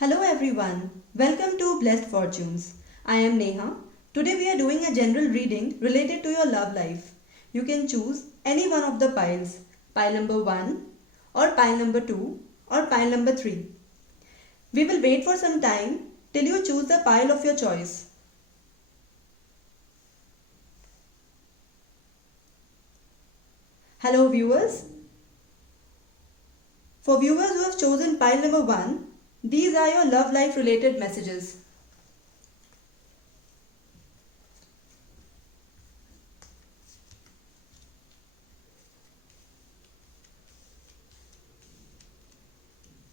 Hello everyone, welcome to Blessed Fortunes. I am Neha. Today we are doing a general reading related to your love life. You can choose any one of the piles, pile number 1 or pile number 2 or pile number 3. We will wait for some time till you choose the pile of your choice. Hello viewers. For viewers who have chosen pile number 1, these are your love life related messages.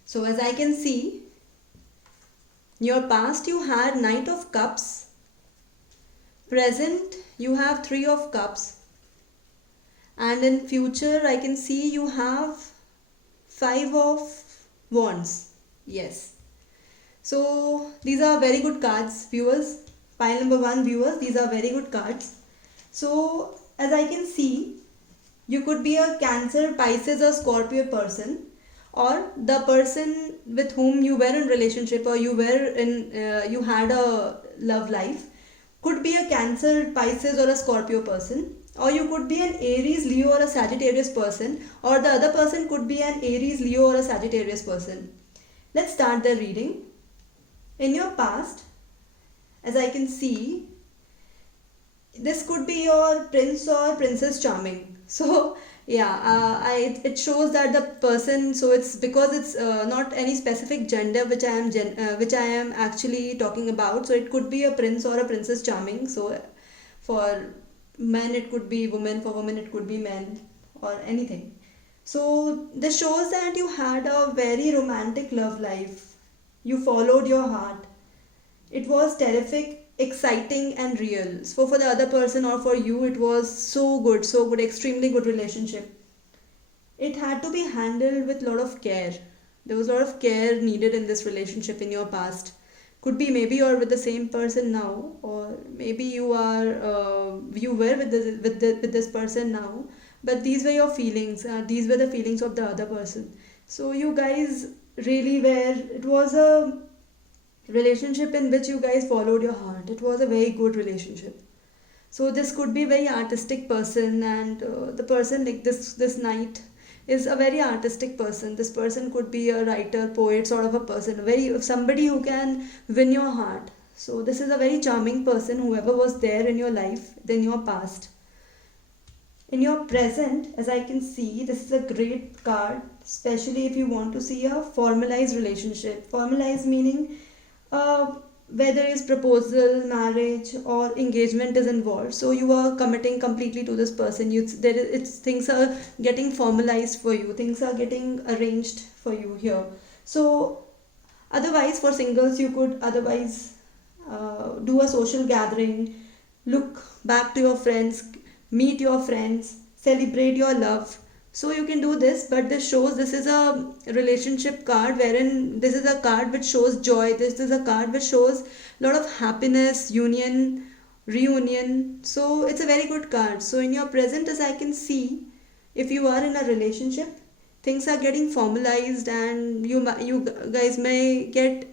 So as I can see, in your past you had Knight of Cups, present you have Three of Cups, and in future I can see you have Five of Wands. Yes. So these are very good cards, viewers. Pile number 1 viewers, these are very good cards. So as I can see, you could be a Cancer, Pisces or Scorpio person, or the person with whom you were in relationship or you had a love life could be a Cancer, Pisces or a Scorpio person, or you could be an Aries, Leo or a Sagittarius person, or the other person could be an Aries, Leo or a Sagittarius person. Let's start the reading. In your past, as I can see, this could be your Prince or Princess Charming. So yeah, it shows that the person, so it's because it's not any specific gender which I am actually talking about. So it could be a prince or a princess charming. So for men it could be women, for women it could be men, or anything. So this shows that you had a very romantic love life. You followed your heart. It was terrific, exciting, and real. So for the other person or for you, it was so good, extremely good relationship. It had to be handled with a lot of care. There was a lot of care needed in this relationship in your past. Could be maybe you're with the same person now, or maybe you were with this person now. But these were your feelings. These were the feelings of the other person. So you guys really were. It was a relationship in which you guys followed your heart. It was a very good relationship. So this could be a very artistic person, and the person like this knight is a very artistic person. This person could be a writer, poet sort of a person, very somebody who can win your heart. So this is a very charming person, whoever was there in your life, in your past. In your present, as I can see, this is a great card, especially if you want to see a formalized relationship. Formalized meaning whether is proposal, marriage, or engagement is involved. So you are committing completely to this person. Things are getting formalized for you. Things are getting arranged for you here. So otherwise, for singles, you could otherwise do a social gathering, look back to your friends, meet your friends, celebrate your love. So you can do this, but this is a relationship card wherein this is a card which shows joy. This is a card which shows a lot of happiness, union, reunion. So it's a very good card. So in your present, as I can see, if you are in a relationship, things are getting formalized, and you guys may get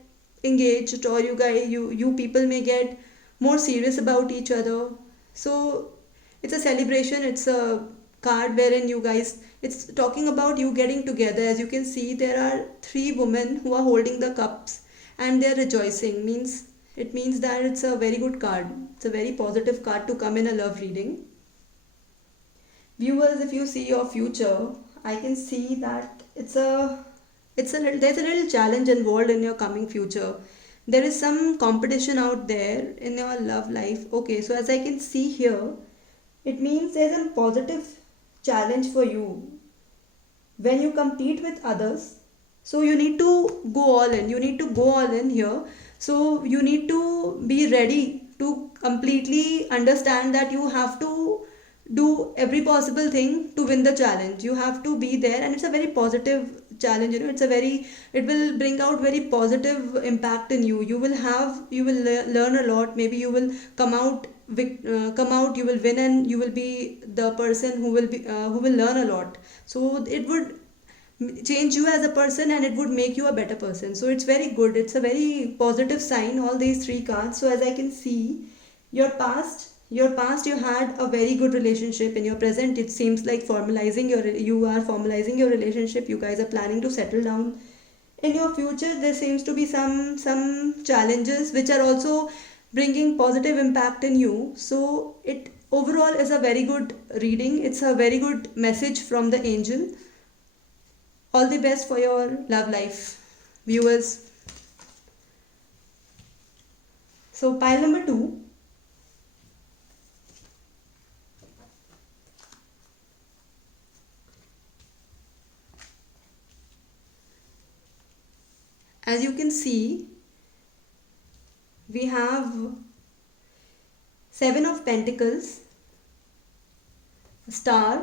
engaged, or you people may get more serious about each other. So it's a celebration. It's a card wherein you guys, it's talking about you getting together. As you can see, there are three women who are holding the cups and they're rejoicing. It means that it's a very good card. It's a very positive card to come in a love reading. Viewers, if you see your future, I can see that there's a little challenge involved in your coming future. There is some competition out there in your love life. Okay, so as I can see here, it means there's a positive challenge for you when you compete with others. So you need to go all in. You need to go all in here. So you need to be ready to completely understand that you have to do every possible thing to win the challenge. You have to be there, and it's a very positive challenge. It will bring out very positive impact in you. You will learn a lot. Maybe you will come out you will win, and you will be the person who will learn a lot. So it would change you as a person, and it would make you a better person. So it's very good, it's a very positive sign, all these three cards. So as I can see, your past you had a very good relationship. In your present, it seems like you are formalizing your relationship. You guys are planning to settle down. In your future, there seems to be some challenges which are also bringing positive impact in you. So it overall is a very good reading, it's a very good message from the angel. All the best for your love life, viewers. So pile number 2. As you can see, we have 7 of Pentacles, a star,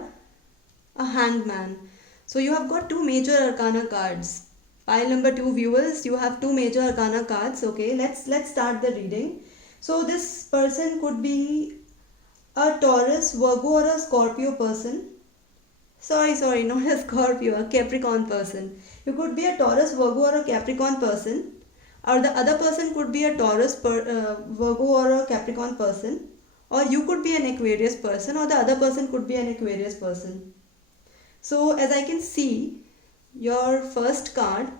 a hangman. So you have got 2 major arcana cards. Pile number 2, viewers, you have 2 major arcana cards. Okay, let's start the reading. So this person could be a Taurus, Virgo or a Scorpio person. Sorry, not a Scorpio, a Capricorn person. You could be a Taurus, Virgo or a Capricorn person, or the other person could be a Virgo or a Capricorn person, or you could be an Aquarius person, or the other person could be an Aquarius person. So as I can see, your first card,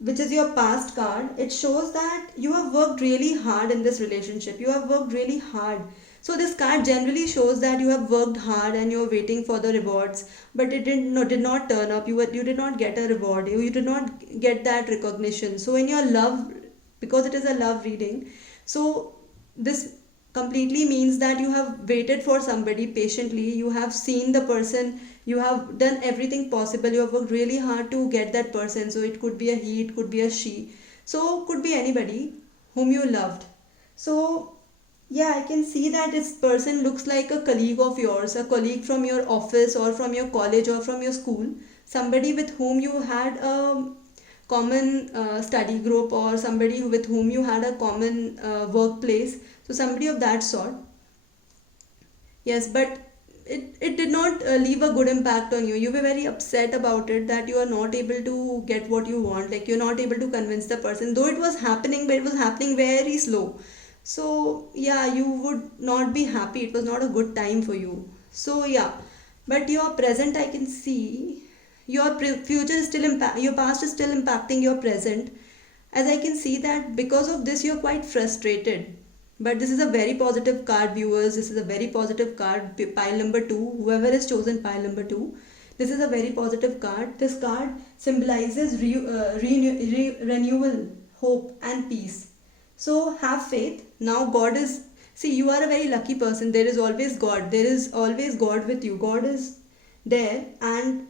which is your past card, it shows that you have worked really hard in this relationship. You have worked really hard. So this card generally shows that you have worked hard and you are waiting for the rewards, but it did not turn up. You did not get a reward. You did not get that recognition. So in your love, because it is a love reading, so this completely means that you have waited for somebody patiently. You have seen the person. You have done everything possible. You have worked really hard to get that person. So it could be a he, it could be a she. So could be anybody whom you loved. So yeah, I can see that this person looks like a colleague of yours, a colleague from your office or from your college or from your school, somebody with whom you had a common study group, or somebody with whom you had a common workplace. So somebody of that sort. Yes, but it did not leave a good impact on you. You were very upset about it, that you are not able to get what you want. Like you're not able to convince the person, though it was happening, but it was happening very slow. So yeah, you would not be happy. It was not a good time for you. So yeah, but your present, I can see your future is still your past is still impacting your present. As I can see that because of this, you're quite frustrated. But this is a very positive card, viewers. This is a very positive card. Pile number 2, whoever is chosen pile number 2, this is a very positive card. This card symbolizes renewal, hope and peace. So have faith. Now God is, see, you are a very lucky person. There is always God. There is always God with you. God is there and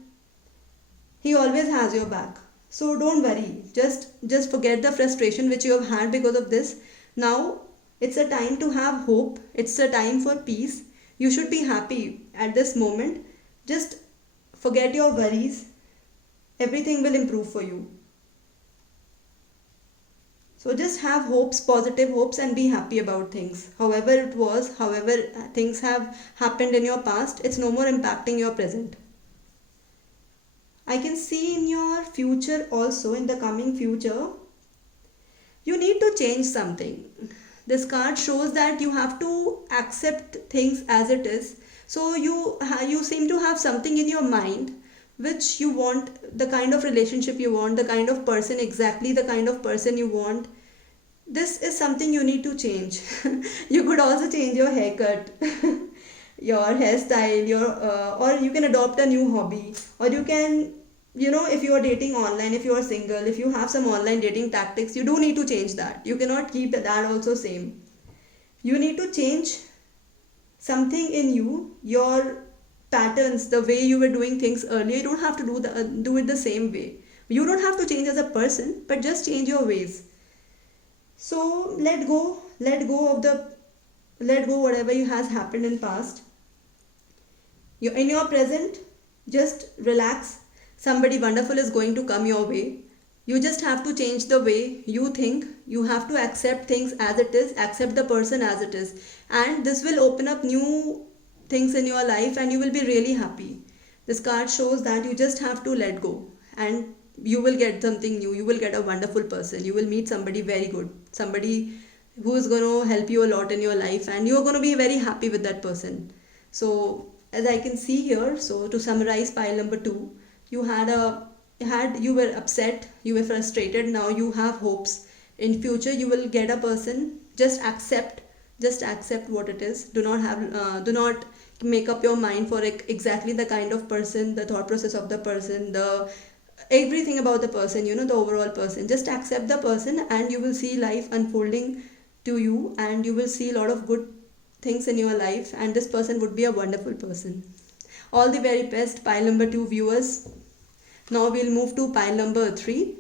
He always has your back. So don't worry. Just forget the frustration which you have had because of this. Now it's a time to have hope. It's a time for peace. You should be happy at this moment. Just forget your worries. Everything will improve for you. So just have hopes, positive hopes, and be happy about things. However it was, however things have happened in your past, it's no more impacting your present. I can see in your future also, in the coming future, you need to change something. This card shows that you have to accept things as it is. So you seem to have something in your mind which you want, the kind of relationship you want, the kind of person, exactly the kind of person you want. This is something you need to change. You could also change your haircut, your hairstyle, or you can adopt a new hobby, or you can, if you are dating online, if you are single, if you have some online dating tactics, you do need to change that. You cannot keep that also same. You need to change something in you, your patterns, the way you were doing things earlier. You don't have to do it the same way. You don't have to change as a person, but just change your ways. So let go whatever has happened in past. You in your present, just relax. Somebody wonderful is going to come your way. You just have to change the way you think. You have to accept things as it is, accept the person as it is, and this will open up new things in your life and you will be really happy. This card shows that you just have to let go, and you will get something new. You will get a wonderful person. You will meet somebody very good, somebody who is going to help you a lot in your life, and you are going to be very happy with that person. So as I can see here, so to summarize pile number 2, you you were upset, you were frustrated. Now you have hopes. In future you will get a person. Just accept what it is. Do not make up your mind for exactly the kind of person, the thought process of the person, the everything about the person, the overall person. Just accept the person, and you will see life unfolding to you, and you will see a lot of good things in your life, and this person would be a wonderful person. All the very best, pile number 2 viewers. Now we'll move to pile number 3.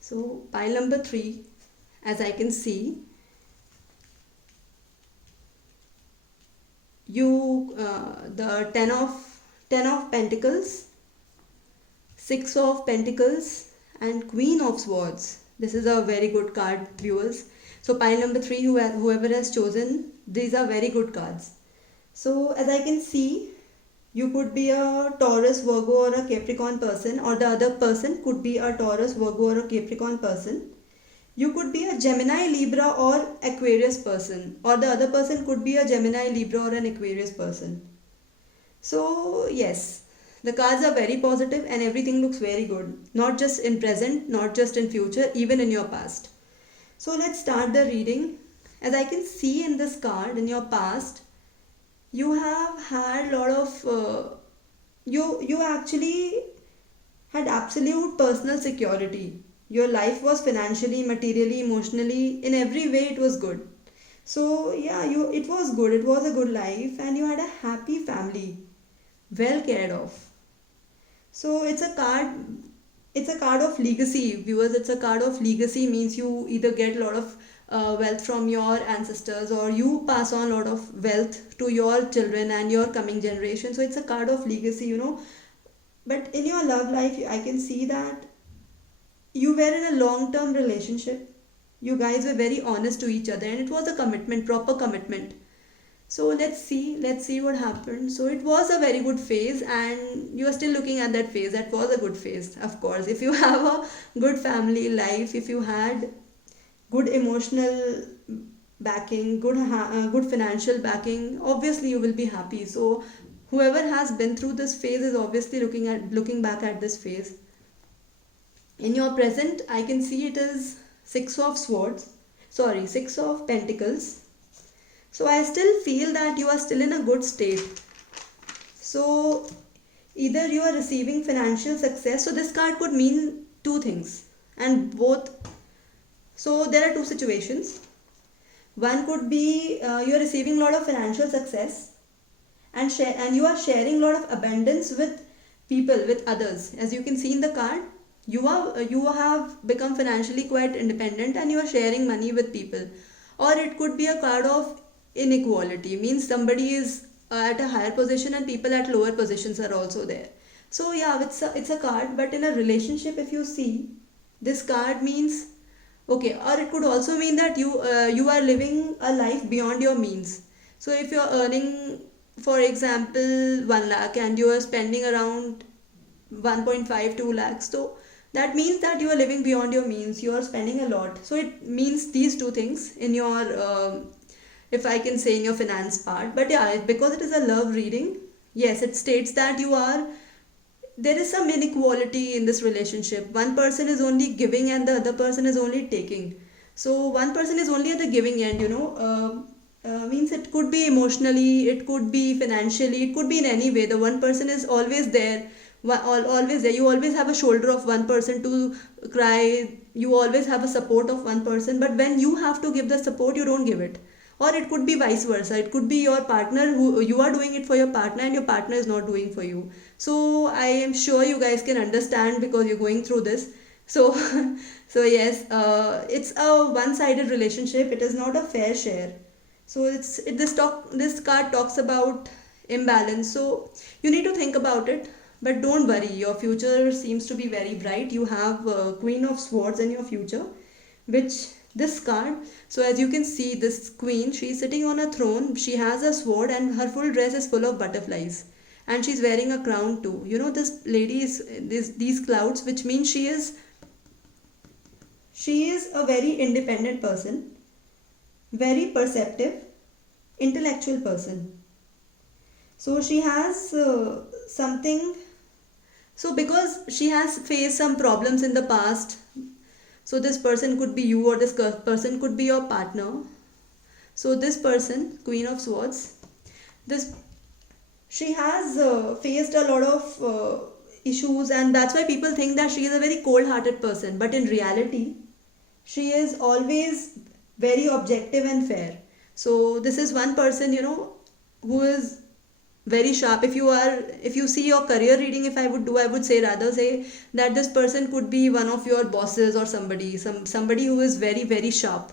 So pile number 3, as I can see, the 10 of Pentacles, 6 of Pentacles, and Queen of Swords. This is a very good card, viewers. So pile number 3, whoever has chosen, these are very good cards. So as I can see, you could be a Taurus, Virgo, or a Capricorn person, or the other person could be a Taurus, Virgo, or a Capricorn person. You could be a Gemini, Libra, or Aquarius person, or the other person could be a Gemini, Libra, or an Aquarius person. So yes, the cards are very positive and everything looks very good. Not just in present, not just in future, even in your past. So let's start the reading. As I can see in this card, in your past, you have had a lot of you actually had absolute personal security. Your life was financially, materially, emotionally, in every way it was good. So yeah, it was good. It was a good life, and you had a happy family, well cared of. So it's a card of legacy, viewers. It's a card of legacy, means you either get a lot of wealth from your ancestors, or you pass on a lot of wealth to your children and your coming generation. So it's a card of legacy. But in your love life, I can see that you were in a long term relationship. You guys were very honest to each other, and it was a commitment, proper commitment. So let's see what happened. So it was a very good phase, and you are still looking at that phase. That was a good phase, of course. If you have a good family life, if you had good emotional backing, good financial backing, obviously you will be happy. So whoever has been through this phase is obviously looking back at this phase. In your present, I can see it is 6 of Pentacles. So I still feel that you are still in a good state. So either you are receiving financial success. So this card could mean two things, and both. So there are two situations. One could be you are receiving a lot of financial success, and you are sharing a lot of abundance with people, with others. As you can see in the card, you have become financially quite independent, and you are sharing money with people. Or it could be a card of inequality, means somebody is at a higher position and people at lower positions are also there. So yeah, it's a card. But in a relationship, if you see, this card means, okay, or it could also mean that you are living a life beyond your means. So if you are earning, for example, 1 lakh, and you are spending around 1.5 2 lakhs, so that means that you are living beyond your means, you are spending a lot. So it means these two things in your if I can say, in your finance part. But yeah, because it is a love reading, yes, it states that there is some inequality in this relationship. One person is only giving and the other person is only taking. So one person is only at the giving end. Means it could be emotionally, it could be financially, it could be in any way. The one person is always there, always there. You always have a shoulder of one person to cry. You always have a support of one person. But when you have to give the support, you don't give it. Or it could be vice versa. It could be your partner, who you are doing it for your partner and your partner is not doing for you. So I am sure you guys can understand, because you're going through this. So so yes, it's a one-sided relationship. It is not a fair share. So this card talks about imbalance. So you need to think about it, but don't worry. Your future seems to be very bright. You have Queen of Swords in your future, which this card. So as you can see, this queen, she's sitting on a throne, she has a sword, and her full dress is full of butterflies, and she's wearing a crown too. You know, this lady is these clouds, which means she is a very independent person, very perceptive, intellectual person. So she has something. So because she has faced some problems in the past, so this person could be you, or this person could be your partner. So this person, Queen of Swords, this she has faced a lot of issues, and that's why people think that she is a very cold-hearted person. But in reality, she is always very objective and fair. So this is one person, who is very sharp. If you see your career reading, if I would say, rather say that this person could be one of your bosses, or somebody who is very, very sharp.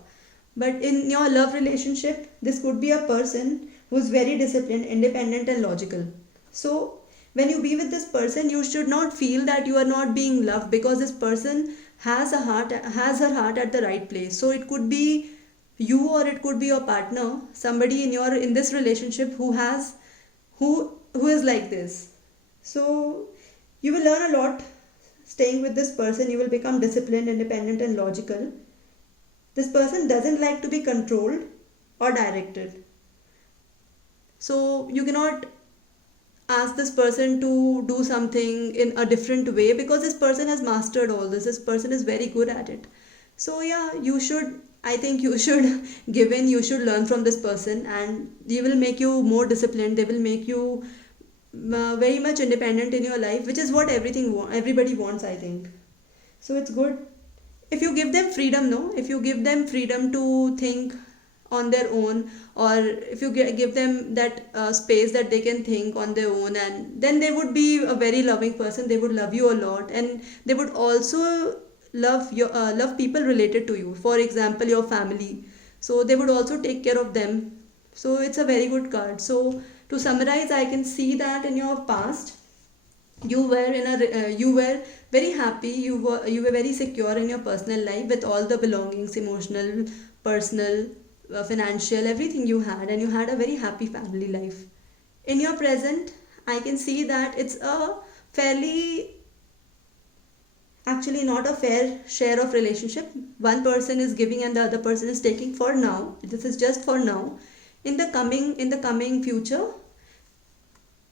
But in your love relationship, this could be a person who is very disciplined, independent, and logical. So when you be with this person, you should not feel that you are not being loved, because this person has her heart at the right place. So it could be you, or it could be your partner, somebody in this relationship who is like this. So you will learn a lot staying with this person. You will become disciplined, independent, and logical. This person doesn't like to be controlled or directed. So you cannot ask this person to do something in a different way, because this person has mastered all this. This person is very good at it. So yeah, I think you should you should learn from this person, and they will make you more disciplined. They will make you very much independent in your life, which is what everybody wants, I think. So it's good if you give them freedom, no? If you give them freedom to think on their own, or if you give them that space that they can think on their own, and then they would be a very loving person. They would love you a lot, and they would also love people related to you, for example your family. So they would also take care of them. So it's a very good card. So to summarize, I can see that in your past, you were very happy, you were very secure in your personal life, with all the belongings, emotional, personal, financial, everything you had, and you had a very happy family life. In your present, I can see that it's a fairly, actually not a fair share of relationship. One person is giving and the other person is taking for now. This is just for now. In the coming future,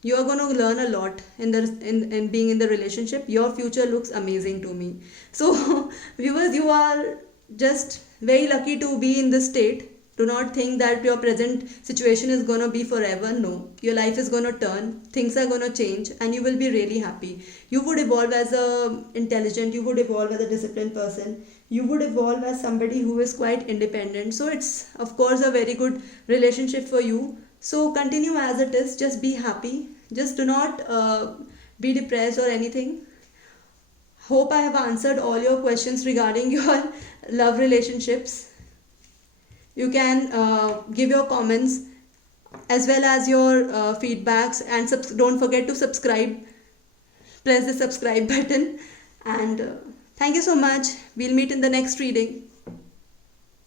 you are going to learn a lot in being in the relationship. Your future looks amazing to me. So viewers, you are just very lucky to be in this state. Do not think that your present situation is going to be forever. No, your life is going to turn, things are going to change, and you will be really happy. You would evolve as a intelligent, you would evolve as a disciplined person, you would evolve as somebody who is quite independent. So it's of course a very good relationship for you. So continue as it is, just be happy, just do not be depressed or anything. Hope I have answered all your questions regarding your love relationships. You can give your comments as well as your feedbacks, and don't forget to subscribe. Press the subscribe button, and thank you so much. We'll meet in the next reading.